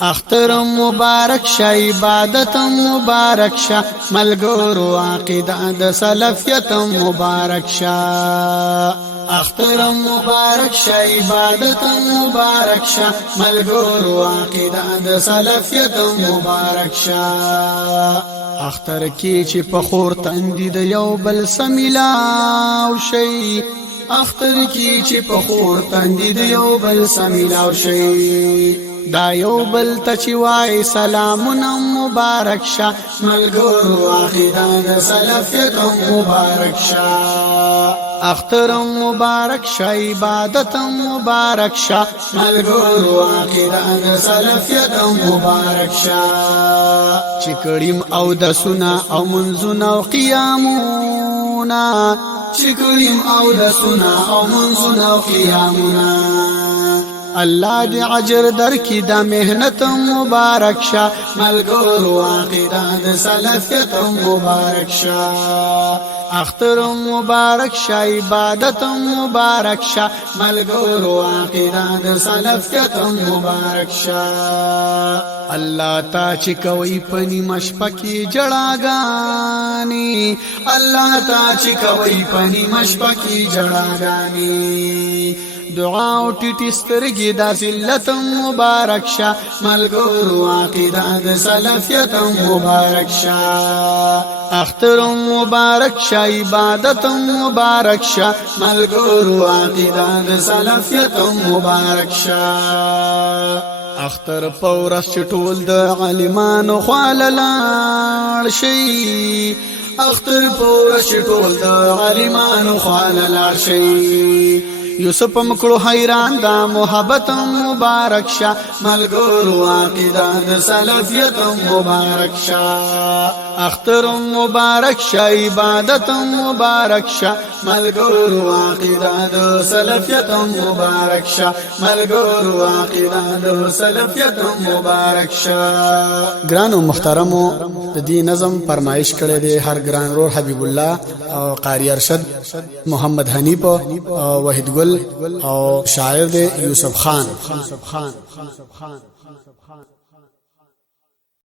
اخترم مبارک شا عبادتم مبارک شا ملګرو عقیده د سلفیتم مبارک شا اخترم مبارک شا عبادتم مبارک شا ملګرو عقیده د سلفیتم مبارک شا اختر کی چې په خور تندې د یو بل سمیلاو شي اختر کی چې په خور تندې د یو بل سمیلاو شي دا یو بل ته چې وای سلامونه مبارک شه ملګرو عقیده د سلفیتم مبارک شه اخترم مبارک شه عبادتم مبارک شه ملګرو عقیده د سلفیتم مبارک شه چې کړیم او د سنا او منځونه او قیامونه چې کړیم او د سنا او منځونه او قیامونه الله دې اجر درکې دا مهنت مبارک شه ملګرو عقیده د سلفیت مبارک شه اختر مبارک شه عبادت مبارک شه ملګرو عقیده د سلفیت مبارک شه الله تا چې کوي پني مشپکی جړاګانی الله تا چې کوي پني مشپکی جړاګانی دعا او ټټی سترګې د ذلت مبارک شه ملګرو عقیده د سلفیت مبارک شه اختر مبارک شه عبادت مبارک شه ملګرو عقیده د سلفیت مبارک شه اختر پورس چټول د عالمانو خاللاړ شي اختر پورس چټول د عالمانو خاللاړ شي یوسف مکړو حیران دا محبت مبارک شه ملګرو عقیده د سلفیت مبارک شه اختر مبارک شه عبادت مبارک شه ملګرو عقیده د سلفیت مبارک شه ملګرو عقیده د سلفیت مبارک شه ګرانو محترمو د دې نظم فرمایش کړی دی هر ګران رور حبیب الله او قاری ارشد محمد حنیف او وحید ګل او شاعر دی یوسف خان